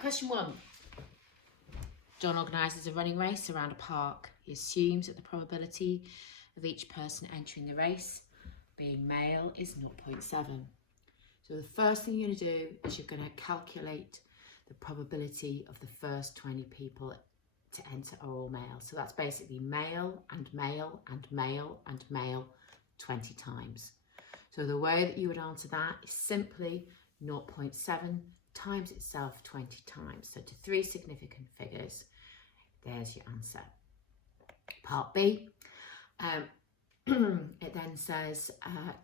question 1. John organises a running race around a park. He assumes that the probability of each person entering the race being male is 0.7. So the first thing you're going to do is you're going to calculate the probability of the first 20 people to enter are all male. So that's basically male and male and male and male 20 times. So the way that you would answer that is simply 0.7 times itself 20 times. So to 3 significant figures, there's your answer. Part B, it then says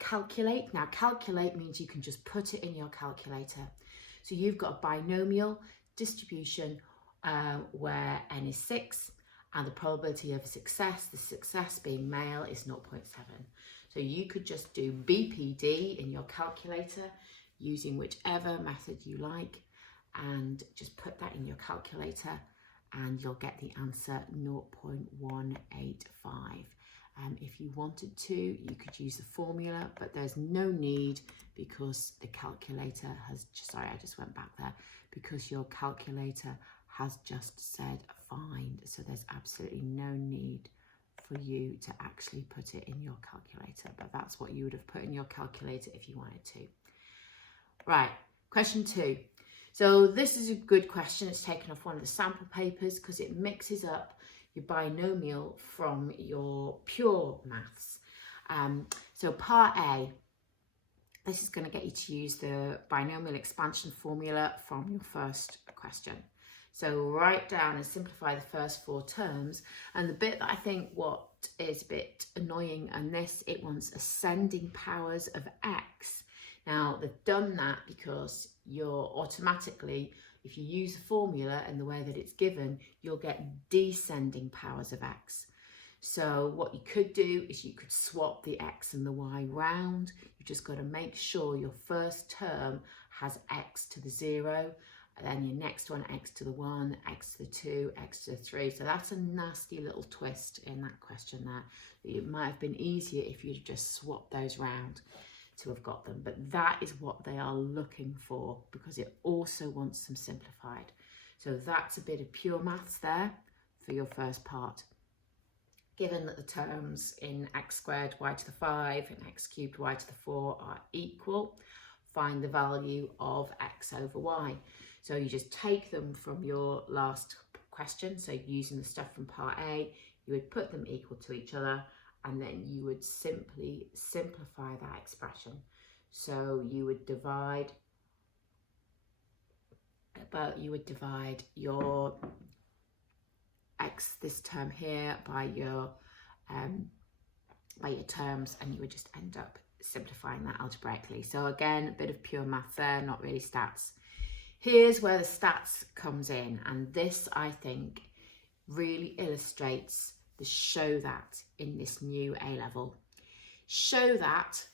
calculate. Now calculate means you can just put it in your calculator. So you've got a binomial distribution where n is 6 and the probability of success, the success being male, is 0.7. So you could just do BPD in your calculator using whichever method you like and just put that in your calculator and you'll get the answer 0.185. If you wanted to, you could use the formula, but there's no need because the calculator has, sorry, I just went back there, because your calculator has just said find. So there's absolutely no need for you to actually put it in your calculator, but that's what you would have put in your calculator if you wanted to. Right, question 2. So this is a good question. It's taken off one of the sample papers because it mixes up your binomial from your pure maths. So part A, this is going to get you to use the binomial expansion formula from your first question. So write down and simplify the first 4 terms. And the bit that I think what is a bit annoying on this, it wants ascending powers of x. Now they've done that because you're automatically, if you use the formula in the way that it's given, you'll get descending powers of x. So what you could do is you could swap the x and the y round. You've just got to make sure your first term has x to the 0, and then your next one x to the 1, x to the 2, x to the 3. So that's a nasty little twist in that question there. It might have been easier if you'd just swapped those round to have got them, but that is what they are looking for because it also wants them simplified. So that's a bit of pure maths there for your first part. Given that the terms in x squared y to the 5 and x cubed y to the 4 are equal, find the value of x over y. So you just take them from your last question. So using the stuff from part A, you would put them equal to each other and then you would simply simplify that expression. So you would divide your x, this term here, by your terms, and you would just end up simplifying that algebraically. So again, a bit of pure math there, not really stats. Here's where the stats comes in, and this I think really illustrates the show that in this new A-level. Show that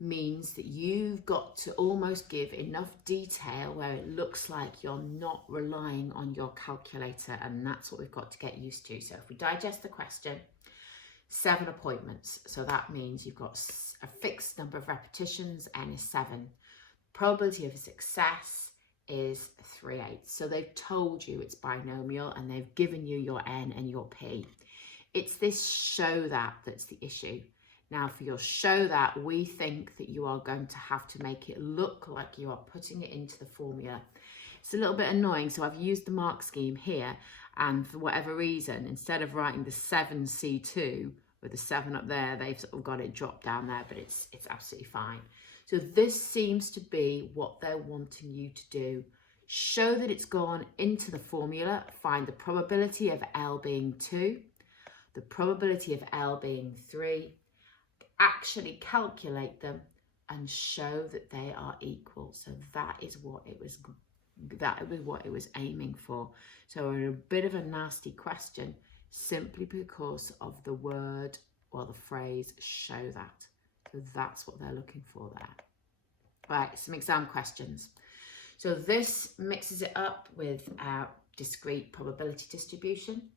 means that you've got to almost give enough detail where it looks like you're not relying on your calculator, and that's what we've got to get used to. So if we digest the question, 7 appointments. So that means you've got a fixed number of repetitions, n is 7. Probability of success is 3/8. So they've told you it's binomial and they've given you your n and your p. It's this show that that's the issue. Now for your show that, we think that you are going to have to make it look like you are putting it into the formula. It's a little bit annoying, so I've used the mark scheme here, and for whatever reason, instead of writing the 7C2 with the 7 up there, they've sort of got it dropped down there, but it's absolutely fine. So this seems to be what they're wanting you to do. Show that it's gone into the formula, find the probability of L being 2, the probability of L being 3, actually calculate them and show that they are equal. So that is what it was aiming for. So a bit of a nasty question simply because of the word or the phrase show that. So that's what they're looking for there. Right, some exam questions. So this mixes it up with our discrete probability distribution.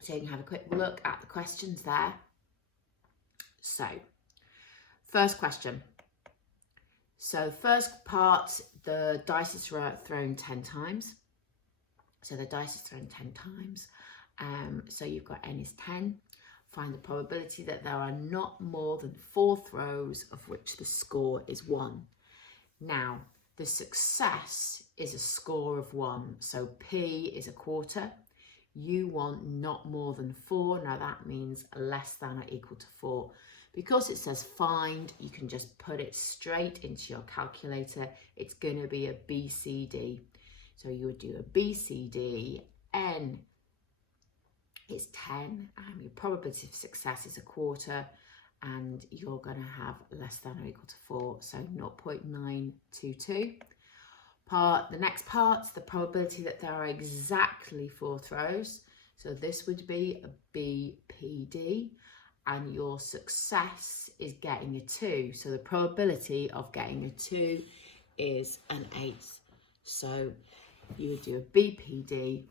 So you can have a quick look at the questions there. So, first question. So first part, the dice is thrown 10 times. So the dice is thrown 10 times. So you've got n is 10. Find the probability that there are not more than 4 throws of which the score is 1. Now, the success is a score of 1. So P is a quarter. You want not more than 4. Now that means less than or equal to 4. Because it says find, you can just put it straight into your calculator. It's going to be a BCD. So you would do a BCD, N is 10, your probability of success is a quarter, and you're going to have less than or equal to 4, so 0.922. The next part's the probability that there are exactly 4 throws. So this would be a BPD, and your success is getting a 2. So the probability of getting a 2 is an 8th. So you would do a BPD,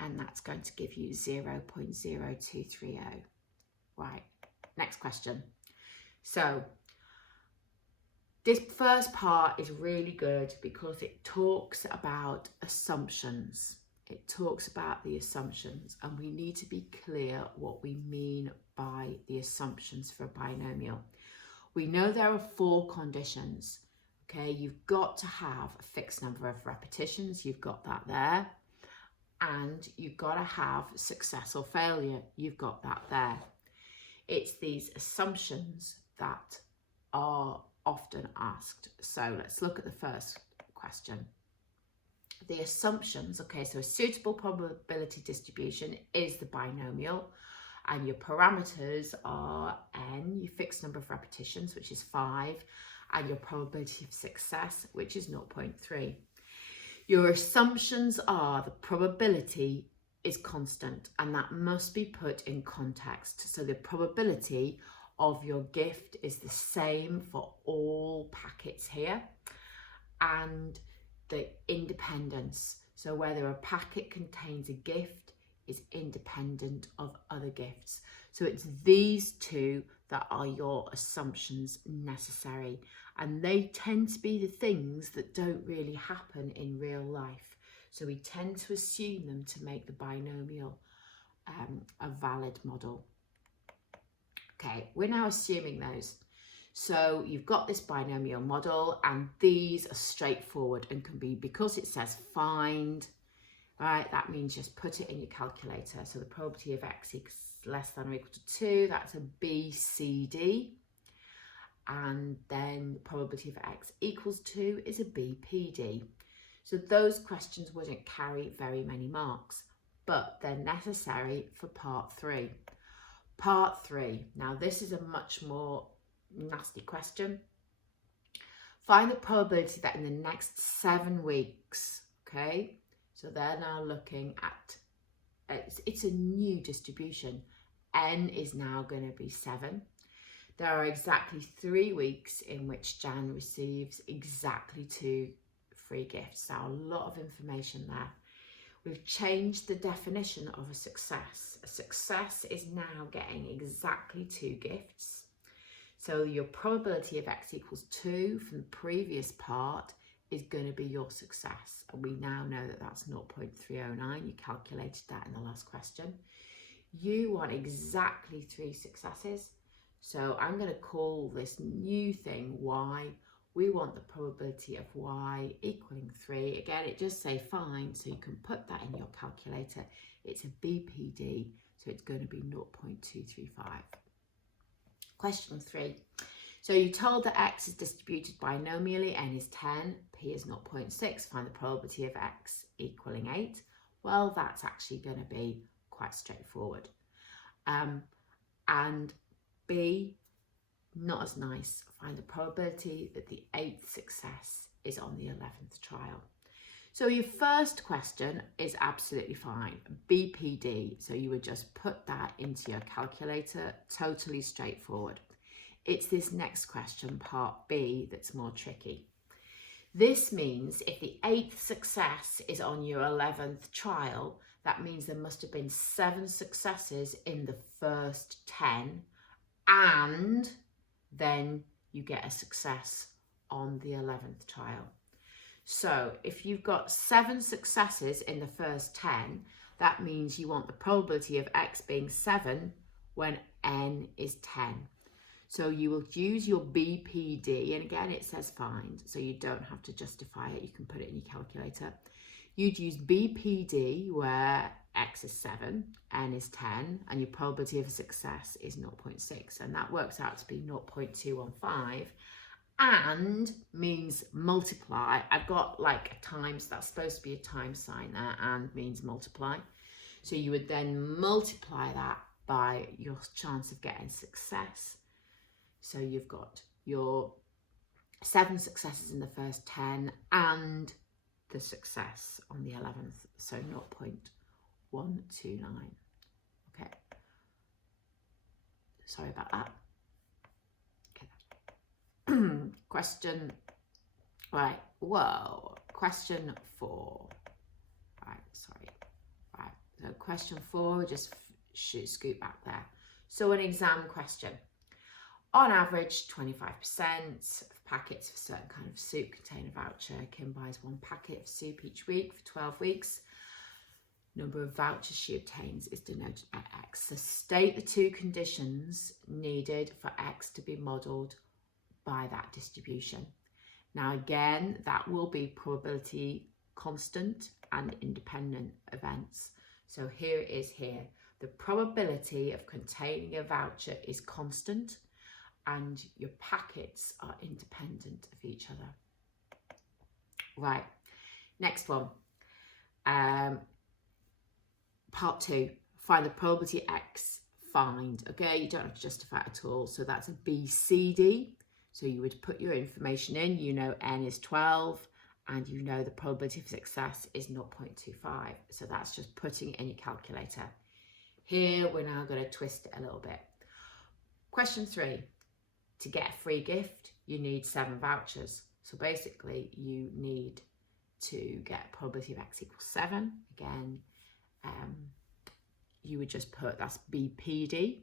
and that's going to give you 0.0230. Right, next question. So this first part is really good because it talks about assumptions. It talks about the assumptions, and we need to be clear what we mean by the assumptions for a binomial. We know there are 4 conditions. Okay, you've got to have a fixed number of repetitions. You've got that there. And you've got to have success or failure. You've got that there. It's these assumptions that are often asked. So let's look at the first question. The assumptions, okay, so a suitable probability distribution is the binomial, and your parameters are n, your fixed number of repetitions, which is 5, and your probability of success, which is 0.3. Your assumptions are the probability is constant, and that must be put in context. So the probability of your gift is the same for all packets here, and the independence. So whether a packet contains a gift is independent of other gifts. So it's these two that are your assumptions necessary, and they tend to be the things that don't really happen in real life. So we tend to assume them to make the binomial a valid model. Okay, we're now assuming those. So you've got this binomial model, and these are straightforward and can be, because it says find, right, that means just put it in your calculator. So the probability of x is less than or equal to 2, that's a BCD. And then the probability of x equals 2 is a BPD. So those questions wouldn't carry very many marks, but they're necessary for part 3. Part 3, now this is a much more nasty question. Find the probability that in the next 7 weeks, okay, so they're now looking at, it's a new distribution. N is now going to be 7. There are exactly 3 weeks in which Jan receives exactly 2 free gifts. Now, a lot of information there. We've changed the definition of a success. A success is now getting exactly 2 gifts. So your probability of x equals 2 from the previous part is going to be your success. And we now know that that's 0.309. You calculated that in the last question. You want exactly 3 successes. So I'm going to call this new thing y. We want the probability of y equaling 3. Again, it just say find, so you can put that in your calculator. It's a BPD, so it's going to be 0.235. Question 3. So you told that x is distributed binomially, n is 10, p is 0.6. Find the probability of x equaling 8. Well, that's actually going to be quite straightforward. And B, not as nice. Find the probability that the 8th success is on the 11th trial. So your first question is absolutely fine, BPD. So you would just put that into your calculator, totally straightforward. It's this next question, part B, that's more tricky. This means if the 8th success is on your 11th trial, that means there must have been 7 successes in the first 10, and then you get a success on the 11th trial. So if you've got 7 successes in the first 10, that means you want the probability of x being 7 when n is 10. So you will use your BPD, and again it says find, so you don't have to justify it, you can put it in your calculator. You'd use BPD where x is 7, n is 10, and your probability of success is 0.6, and that works out to be 0.215, and means multiply. I've got like a times, that's supposed to be a times sign there, and means multiply. So you would then multiply that by your chance of getting success. So you've got your 7 successes in the first 10 and the success on the 11th, so 0.129. Okay, sorry about that. Okay. Question 4. So question 4, just scoot back there. So an exam question. On average, 25% of packets for certain kind of soup contain a voucher. Kim buys 1 packet of soup each week for 12 weeks. Number of vouchers she obtains is denoted by X. So state the 2 conditions needed for X to be modelled by that distribution. Now again, that will be probability constant and independent events. So here it is here. The probability of containing a voucher is constant, and your packets are independent of each other. Right, next one. Part 2, find the probability X find. Okay, you don't have to justify it at all. So that's a BCD. So you would put your information in, you know n is 12, and you know the probability of success is 0.25. So that's just putting it in your calculator. Here, we're now going to twist it a little bit. Question 3. To get a free gift, you need 7 vouchers. So basically, you need to get a probability of X equals 7. Again, you would just put, that's BPD,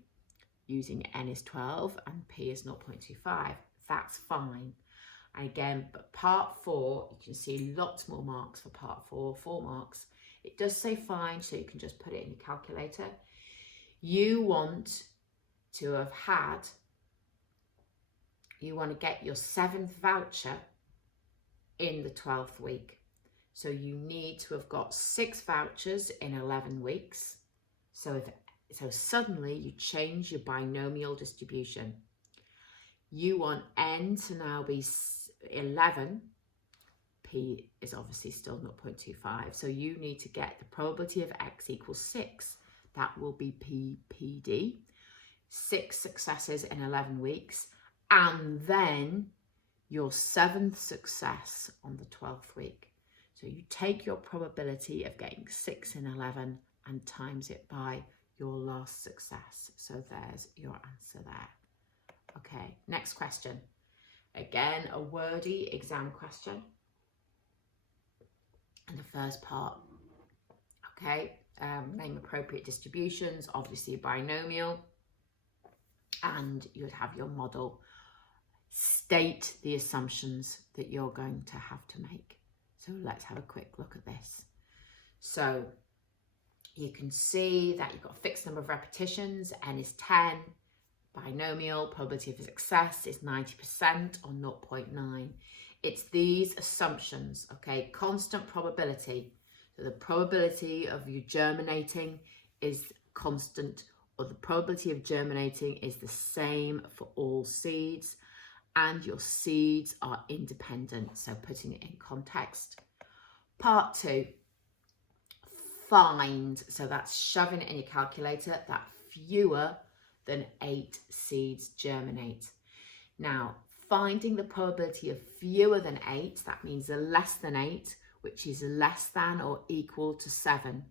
using n is 12 and p is 0.25. That's fine. And again, but part 4, you can see lots more marks for part 4, 4 marks. It does say fine, so you can just put it in your calculator. You want to have had, you want to get your 7th voucher in the 12th week. So you need to have got 6 vouchers in 11 weeks. So suddenly you change your binomial distribution. You want n to now be 11. P is obviously still 0.25. So you need to get the probability of X equals 6. That will be PPD. 6 successes in 11 weeks. And then your 7th success on the 12th week. So you take your probability of getting 6 in 11 and times it by your last success. So there's your answer there. Okay, next question. Again, a wordy exam question. And the first part, okay, name appropriate distributions, obviously binomial, and you'd have your model. State the assumptions that you're going to have to make. So let's have a quick look at this. So you can see that you've got a fixed number of repetitions, n is 10, binomial, probability of success is 90% or 0.9. It's these assumptions, okay, constant probability. So the probability of you germinating is constant, or the probability of germinating is the same for all seeds, and your seeds are independent. So putting it in context. Part 2, find. So that's shoving it in your calculator that fewer than 8 seeds germinate. Now, finding the probability of fewer than 8, that means a less than 8, which is less than or equal to 7.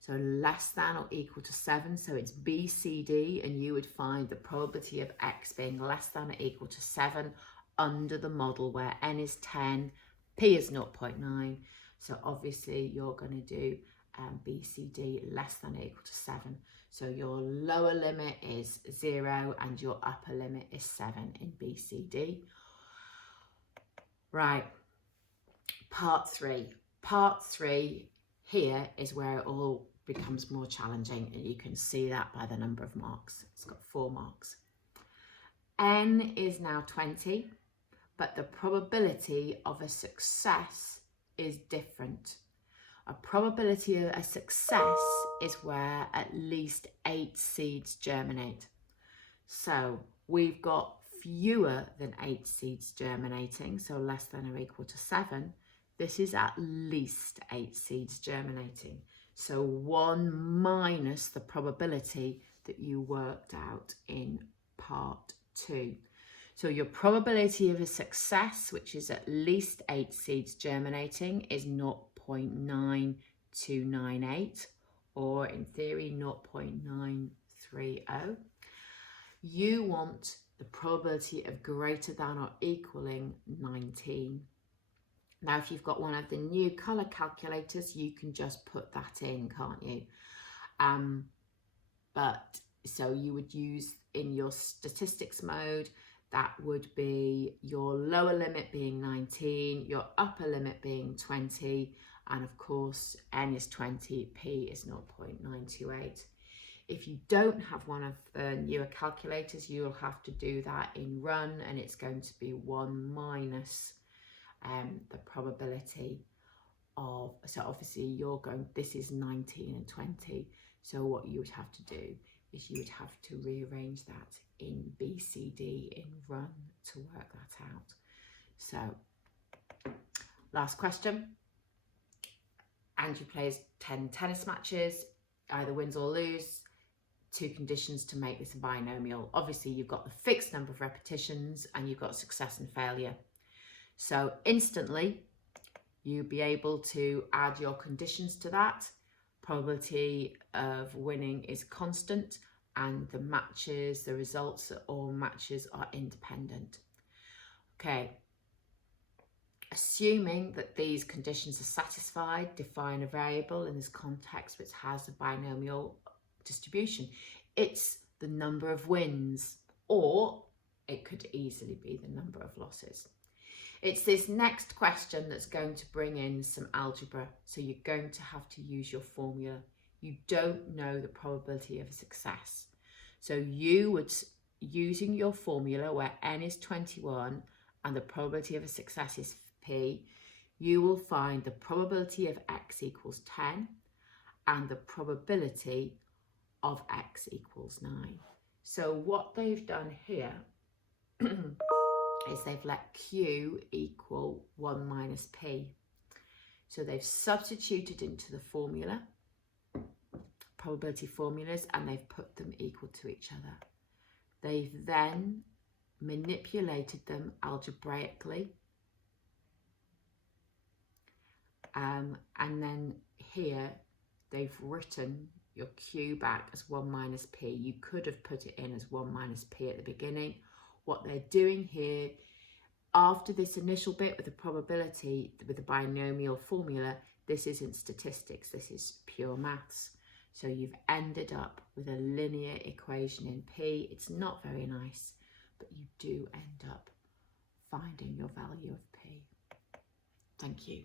So less than or equal to 7, so it's BCD, and you would find the probability of X being less than or equal to 7 under the model where n is 10, p is 0.9. So obviously you're going to do BCD less than or equal to 7. So your lower limit is 0 and your upper limit is 7 in BCD. Right, part 3. Part 3 here is where it all becomes more challenging, and you can see that by the number of marks. It's got 4 marks. N is now 20, but the probability of a success is different. A probability of a success is where at least 8 seeds germinate. So we've got fewer than 8 seeds germinating, so less than or equal to 7. This is at least 8 seeds germinating. So 1 minus the probability that you worked out in part 2. So your probability of a success, which is at least 8 seeds germinating, is 0.9298, or in theory 0.930. You want the probability of greater than or equaling 19. Now, if you've got one of the new colour calculators, you can just put that in, can't you? But so you would use in your statistics mode, that would be your lower limit being 19, your upper limit being 20, and of course, N is 20, P is 0.928. If you don't have one of the newer calculators, you'll have to do that in Run, and it's going to be 1 minus the probability of, so obviously you're going, this is 19 and 20. So what you would have to do is you would have to rearrange that in BCD in Run to work that out. So last question. Andrew plays 10 tennis matches, either wins or lose. 2 conditions to make this a binomial. Obviously you've got the fixed number of repetitions and you've got success and failure. So instantly you'll be able to add your conditions to that. Probability of winning is constant, and the matches, the results of all matches are independent. Okay, assuming that these conditions are satisfied, define a variable in this context which has a binomial distribution. It's the number of wins, or it could easily be the number of losses. It's this next question that's going to bring in some algebra, so you're going to have to use your formula. You don't know the probability of a success. So you would, using your formula where N is 21 and the probability of a success is P, you will find the probability of X equals 10 and the probability of X equals 9. So what they've done here is they've let Q equal 1 minus P. So they've substituted into the formula, probability formulas, and they've put them equal to each other. They've then manipulated them algebraically. And then here they've written your Q back as 1 minus P. You could have put it in as 1 minus P at the beginning. What they're doing here, after this initial bit with the probability, with the binomial formula, this isn't statistics, this is pure maths. So you've ended up with a linear equation in P. It's not very nice, but you do end up finding your value of P. Thank you.